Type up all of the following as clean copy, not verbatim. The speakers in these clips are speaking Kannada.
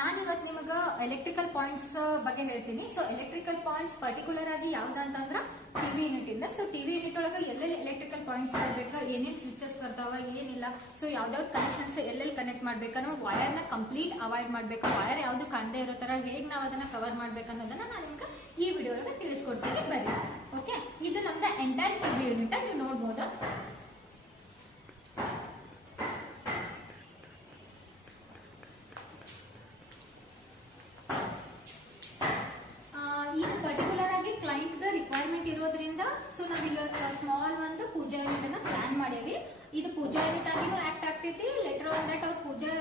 ನಾನು ಇವತ್ತು ನಿಮಗೆ ಎಲೆಕ್ಟ್ರಿಕಲ್ ಪಾಯಿಂಟ್ಸ್ ಬಗ್ಗೆ ಹೇಳ್ತೀನಿ. ಸೊ ಎಲೆಕ್ಟ್ರಿಕಲ್ ಪಾಯಿಂಟ್ಸ್ ಪರ್ಟಿಕ್ಯುಲರ್ ಆಗಿ ಯಾವ್ದಂತಂದ್ರ ಟಿವಿ ಯೂನಿಟ್ ಇಂದ. ಸೊ ಟಿವಿ ಯೂನಿಟ್ ಒಳಗೆ ಎಲ್ಲೆಲ್ಲಿ ಎಲೆಕ್ಟ್ರಿಕಲ್ ಪಾಯಿಂಟ್ಸ್ ಬರ್ಬೇಕು, ಏನೇನ್ ಸ್ವಿಚಸ್ ಬರ್ತಾವ, ಏನಿಲ್ಲ, ಸೊ ಯಾವ್ದಾವ್ದು ಕನೆಕ್ಷನ್ಸ್ ಎಲ್ಲೆಲ್ಲಿ ಕನೆಕ್ಟ್ ಮಾಡ್ಬೇಕನ್ನೋ ವೈರ್ ನ ಕಂಪ್ಲೀಟ್ ಅವಾಯ್ಡ್ ಮಾಡ್ಬೇಕು. ವೈರ್ ಯಾವ್ದು ಕಾಣದೇ ಇರೋ ತರ ಹೇಗ್ ನಾವ್ ಅದನ್ನ ಕವರ್ ಮಾಡ್ಬೇಕು ಅನ್ನೋದನ್ನ ನಾನು ನಿಮ್ಗೆ ಈ ವಿಡಿಯೋ ಒಳಗೆ ತಿಳಿಸ್ಕೊಡ್ತೀನಿ. ಬರ್ರಿ. ಓಕೆ, ಇದು ನಮ್ದ ಎಂಟೈರ್ ಟಿವಿ ಯೂನಿಟ್ ನೀವು ನೋಡ್ಬೋದು. ಇದು ಪರ್ಟಿಕ್ಯುಲರ್ ಆಗಿ ಕ್ಲೈಂಟ್ ದ ರಿಕ್ವೈರ್ಮೆಂಟ್ ಇರೋದ್ರಿಂದ ಸೊ ನಾವಿಲ್ಲ ಸ್ಮಾಲ್ ಒಂದು ಪೂಜಾ ಯೂನಿಟ್ ಅನ್ನ ಪ್ಲಾನ್ ಮಾಡೇವಿ. ಇದು ಪೂಜಾ ಯೂನಿಟ್ ಆಗಿನೂ ಆಕ್ಟ್ ಆಗ್ತೈತಿ. ಲೆಟರ್ ಆನ್ ದಟ್ ಅವ್ರ ಪೂಜಾ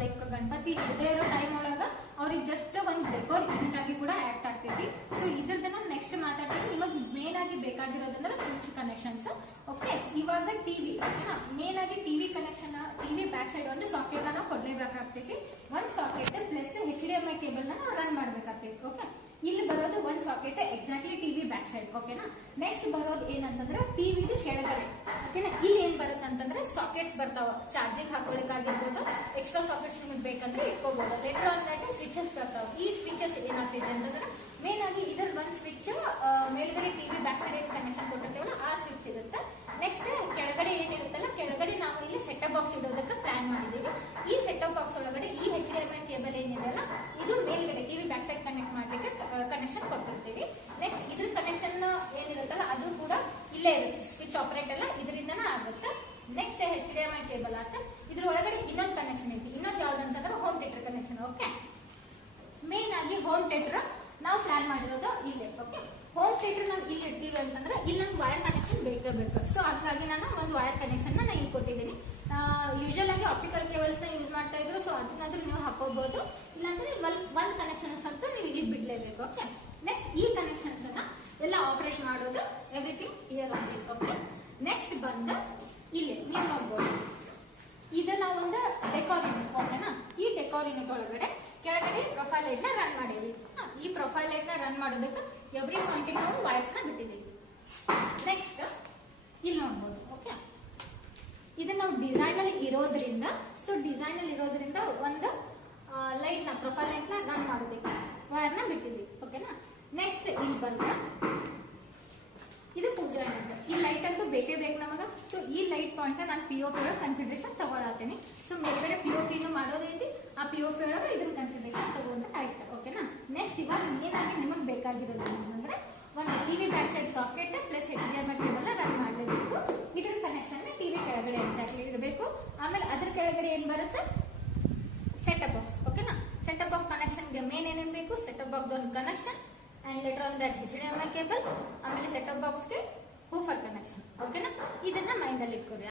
ಲೈಕ್ ಗಣಪತಿ ಇರದೇ ಇರೋ ಟೈಮ್ ಒಳಗ ಅವ್ರಿಗೆ ಜಸ್ಟ್ ಒಂದು ಡೆಕೋರ್ ಯೂನಿಟ್ ಆಗಿ ಕೂಡ ಆಕ್ಟ್ ಆಗ್ತೈತಿ. ಸೊ ಇದ್ರದನ್ನ ನೆಕ್ಸ್ಟ್ ಮಾತಾಡ್ತೀನಿ. ನಿಮಗೆ ಮೇನ್ ಆಗಿ ಬೇಕಾಗಿರೋದಂದ್ರೆ ಸ್ವಿಚ್ ಕನೆಕ್ಷನ್ಸ್. ಓಕೆ, ಇವಾಗ ಟಿವಿ ಓಕೆನಾ. ಮೇನ್ ಆಗಿ TV connection, TV back side ಒಂದು ಸಾಕೆಟ್ ನಾವು ಕೊಡ್ಲೇಬೇಕಾಗ್ತೈತಿ. ಒಂದ್ ಸಾಕೆಟ್ ಪ್ಲಸ್ HDMI ಕೇಬಲ್ ನ ರನ್ ಮಾಡ್ಬೇಕಾಗ್ತೈತಿ. ಓಕೆ, ಇಲ್ಲಿ ಬರೋದು ಒಂದ್ socket exactly TV back side. ಓಕೆನಾ. ನೆಕ್ಸ್ಟ್ ಬರೋದು ಏನಂತಂದ್ರೆ ಟಿವಿ ಕೆಳಗಡೆ. ಓಕೆನಾ, ಇಲ್ಲಿ ಏನ್ ಬರುತ್ತೆ ಅಂತಂದ್ರೆ ಸಾಕೆಟ್ಸ್ ಬರ್ತಾವ. ಚಾರ್ಜಿಂಗ್ ಹಾಕೊಳ್ಳಿಕ್ಕಾಗಿರ್ಬೋದು, ಎಕ್ಸ್ಟ್ರಾ ಸಾಕೆಟ್ಸ್ ನಿಮಗೆ ಬೇಕಂದ್ರೆ ಇಟ್ಕೋಬಹುದು. ಲೆಟರ್ ಆನ್ ದಟ್ ಸ್ವಿಚಸ್ ಬರ್ತಾವ. ಈ ಸ್ವಿಚಸ್ ಏನಾಗ್ತಿದೆ ಅಂತಂದ್ರೆ ಮೇನ್ ಆಗಿ ಇದರ ಒಂದ್ ಸ್ವಿಚ್ ಮೇಲ್ಗಡೆ ಟಿವಿ ಬ್ಯಾಕ್ ಸೈಡ್ ಕನೆಕ್ಷನ್ ಕೊಟ್ಟಿರ್ತೀವಲ್ಲ ಆ ಸ್ವಿಚ್ ಇರುತ್ತೆ. ನೆಕ್ಸ್ಟ್ ಕೆಳಗಡೆ ಏನಿರುತ್ತಲ್ಲ, ಕೆಳಗಡೆ ನಾವು ಇಲ್ಲಿ ಸೆಟಪ್ ಬಾಕ್ಸ್ ಇಡೋದಕ್ಕೆ ಪ್ಲಾನ್ ಮಾಡಿದೀವಿ. ಈ ಸೆಟಪ್ ಬಾಕ್ಸ್ ಒಳಗಡೆ ಈ HDMI ಕೇಬಲ್ ಏನಿದೆಯಲ್ಲ ಇದು ಮೇಲ್ಗಡೆ ಟಿವಿ ಬ್ಯಾಕ್ ಸೈಡ್ ಕನೆಕ್ಟ್ ಮಾಡ್ಲಿಕ್ಕೆ ಕನೆಕ್ಷನ್ ಕೊಟ್ಟಿರ್ತೀವಿ. ನೆಕ್ಸ್ಟ್ ಇದ್ರ ಕನೆಕ್ಷನ್ ಏನಿರುತ್ತಲ್ಲ ಅದು ಕೂಡ ಇಲ್ಲೇ ಇರುತ್ತೆ. ಸ್ವಿಚ್ ಆಪರೇಟ್ ಎಲ್ಲ ಇದರಿಂದನೇ ಆಗುತ್ತೆ. ನೆಕ್ಸ್ಟ್ HDMI ಕೇಬಲ್ ಆತ. ಇದ್ರ ಒಳಗಡೆ ಇನ್ನೊಂದು ಕನೆಕ್ಷನ್ ಐತಿ. ಇನ್ನೊಂದು ಯಾವ್ದಂತಂದ್ರೆ home theatre connection. Okay, main ಆಗಿ ಹೋಮ್ ಥಿಯೇಟರ್ ನಾವು ಪ್ಲಾನ್ ಮಾಡಿರೋದು ಇಲ್ಲೇ. ಓಕೆ, ಹೋಮ್ ಥಿಯೇಟರ್ ನಾವು ಇಲ್ಲಿ ಇಡ್ತೀವಿ ಅಂತಂದ್ರೆ ಇಲ್ಲಿ ನಮ್ಗೆ ವೈರ್ ಕನೆಕ್ಷನ್ ಬೇಕೇ ಬೇಕು. ಸೊ ಹಾಗಾಗಿ ನಾನು ಒಂದು ವೈರ್ ಕನೆಕ್ಷನ್ ನಾನು ಇಲ್ಲಿ ಕೊಟ್ಟಿದ್ದೀನಿ. ಯೂಶಲ್ ಆಗಿ ಆಪ್ಟಿಕಲ್ ಕೇಬಲ್ಸ್ ನ ಯೂಸ್ ಮಾಡ್ತಾ ಇದ್ರು. ಸೊ ಅದನ್ನಾದ್ರೂ ನೀವು ಹಾಕೋಬಹುದು. ಇಲ್ಲಾಂದ್ರೆ ಒಂದ್ ಕನೆಕ್ಷನ್ಸ್ ಅಂತ ನೀವು ಇಲ್ಲಿ ಬಿಡ್ಲೇಬೇಕು. ಓಕೆ, ನೆಕ್ಸ್ಟ್ ಈ ಕನೆಕ್ಷನ್ಸ್ ಅನ್ನ ಎಲ್ಲ ಆಪರೇಟ್ ಮಾಡೋದು ಎವ್ರಿಥಿಂಗ್ ಕ್ಲಿಯರ್ ಆಗಿ. ಓಕೆ, ನೆಕ್ಸ್ಟ್ ಬಂದ ಇಲ್ಲಿ ನೀವು ನೋಡ್ಬೋದು ಇದು ನಾವು ಒಂದು ಡೆಕೋರ್ ಯೂನಿಟ್. ಓಕೆನಾ, ಈ ಡೆಕೋರ್ ಯೂನಿಟ್ ಒಳಗಡೆ ಕೆಳಗಡೆ ಪ್ರೊಫೈಲ್ ಲೈಟ್ ನ ರನ್ ಮಾಡೀವಿ. ಈ ಪ್ರೊಫೈಲ್ ಲೈಟ್ ನ ರನ್ ಮಾಡೋದಕ್ಕೆ ಎವ್ರಿ ಪಾಯಿಂಟ್ ನಾವು ವೈರ್ಸ್ ನ ಬಿಟ್ಟಿದ್ದೀವಿ. ನೆಕ್ಸ್ಟ್ ಇಲ್ಲಿ ನೋಡ್ಬೋದು. ಓಕೆ, ಇದು ನಾವು ಡಿಸೈನ್ ಅಲ್ಲಿ ಇರೋದ್ರಿಂದ ಒಂದು ಲೈಟ್ ನ ಪ್ರೊಫೈಲ್ ಲೈಟ್ ನ ರನ್ ಮಾಡೋದಕ್ಕೆ ವೈರ್ ನ ಬಿಟ್ಟಿದ್ದೀವಿ. ಓಕೆನಾ. ನೆಕ್ಸ್ಟ್ ಇಲ್ಲಿ ಬಂದ ಇದು ಪೂಜಾ ಯೂನಿಟ್. ಈ ಲೈಟ್ ಅಂತೂ ಬೇಕೇ ಬೇಕು ನಮಗ. ಸೊ ಈ ಲೈಟ್ ಪಾಯಿಂಟ್ ನಾನು POP ಒಳಗೆ ಕನ್ಸಿಡರೇಷನ್ ತಗೊಳತೀನಿ. ಸೊ ಮೇಲ್ಗಡೆ POP ಮಾಡೋದೈತಿ. ಆ POP ಒಳಗೆ ಇದನ್ನ ಕನ್ಸಿಡರೇಷನ್ ತಗೊಂಡ್ರೆ ಆಯ್ತು. ಓಕೆನಾ. ನೆಕ್ಸ್ಟ್ ಇವಾಗ ಮೇನ್ ಆಗಿ ನಿಮಗೆ ಬೇಕಾಗಿರೋದು ಏನಂದ್ರೆ ಒಂದು TV back side socket plus HDMI cable run ಮಾಡಲೇಬೇಕು. ಇದ್ರ ಕನೆಕ್ಷನ್ ಟಿವಿ ಕೆಳಗಡೆ ಎಕ್ಸಾಕ್ಟ್ಲಿ ಇರಬೇಕು. ಆಮೇಲೆ ಅದ್ರ ಕೆಳಗಡೆ ಏನ್ ಬರುತ್ತೆ ಸೆಟಪ್ ಬಾಕ್ಸ್. ಓಕೆನಾ. ಸೆಟಪ್ ಬಾಕ್ಸ್ ಕನೆಕ್ಷನ್ ಗೆ ಮೇನ್ ಏನೇನ್ ಬೇಕು, ಸೆಟಪ್ ಬಾಕ್ಸ್ ಒಂದು connection and later on that HDMI cable, ಆಮೇಲೆ ಸೆಟಪ್ ಬಾಕ್ಸ್ ಗೆ ಹೂಫರ್ ಕನೆಕ್ಷನ್. ಓಕೆನಾ. ಇದನ್ನ ಮೈಂಡ್ ಅಲ್ಲಿ ಇಟ್ಕೊರಿ.